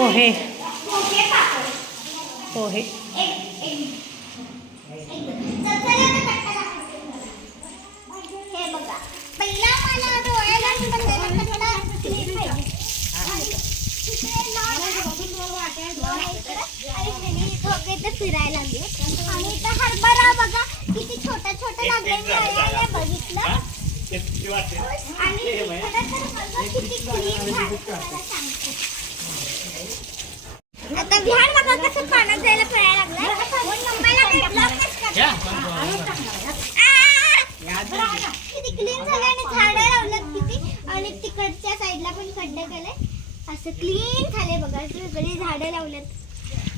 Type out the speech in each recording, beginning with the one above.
पोहे पोहे. हे फिरायला लागले आणि इथं हरभरा बघा किती छोटा छोटा लागलेला बघितलं आणि किती clean झालं. तुम्हाला सांगते. आता विहार बघा कसं पाण्यात जायला पळायला लागलाय म्हणून मम्मीला काही block नसतं. आ! किती क्लीन झालं आणि झाडं लावलं किती? आणि तिकडच्या साईडला पण खड्डे केले. असं क्लीन झाले बघा सगळी झाडं लावलेत.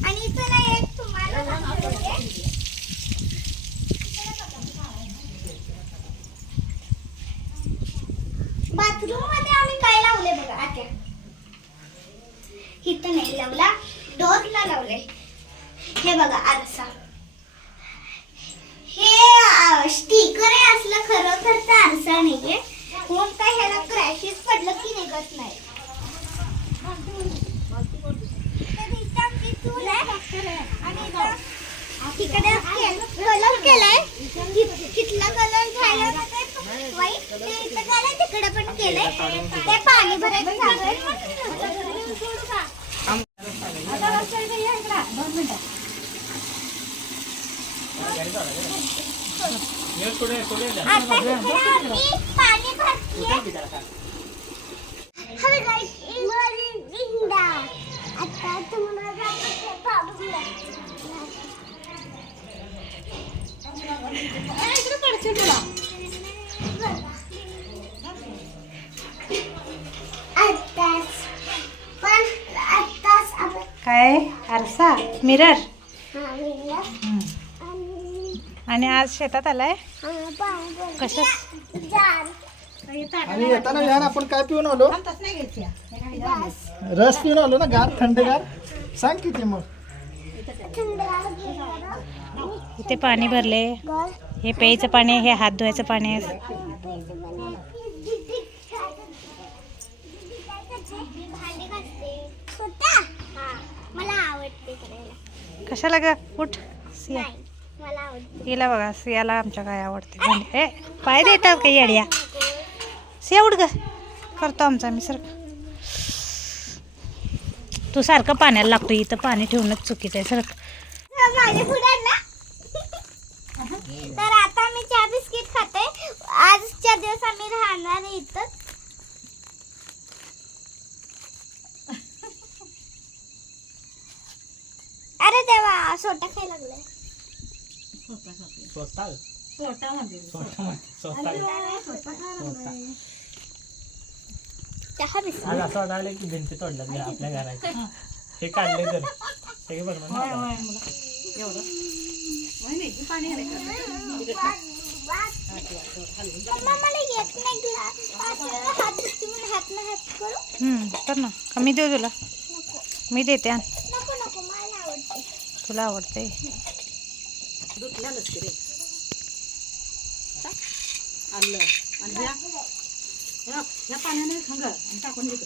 आणि इथं ना एक तुम्हाला. बाथरूममध्ये आम्ही काय लावले बघा आता इथं नाही लावला. डोरला लावले हे बघा आरसा. हे स्टिकर आहे असलं खरोखरचा आरसा नाहीये. म्हणून काय ह्याला क्रॅशेस पडलं की निघत नाही. तिकडे कलर केलाय. तिथला कलर झाला वाईट तिकडे पण केलंय. ते पाणी भरायचं इथे या इकडं. दोन मिनिटं आरसा मिरर. हा आणि आज शेतात आलाय. कशा? आणि येताना विहान आपण काय पिऊन आलो? रस पिऊन आलो ना गार थंडगार? सांग किती मग. इथे पाणी भरले हे प्यायचं पाणी आहे, हे हात धुवायचं पाणी आहे. कशाला ग? उठ. सिया. हिला बघा सियाला आमच्या काय आवडते. भांडी. ए पाय देतात का येड्या? सिया उठ ग. करतो आमचा आम्ही सर तू सारखं पाण्याला लागतो इथं पाणी ठेवणंच चुकीचं आहे सर माझ्या पुढे ना. तर आता मी चहा बिस्किट खाते. आजच्या दिवस आम्ही राहणार इथं. सोटा खायला लागलाय. चहा बिस्किट. आज असं वाटायला की भिंती तोडल्यात घरा- आपल्या घराची. हे काढले तर. सगळे बरोबर मम्मा मला येत नाही ग्लास. असं हात दुखते म्हणून हात ना हात करू. हम्म, तर ना. का मी देऊ तुला. नको मी देते आण नको नको मला आवडते तुला आवडते आणलं. आणि ह्या ह्या- पाण्याने खांगा आणि टाकून घेतो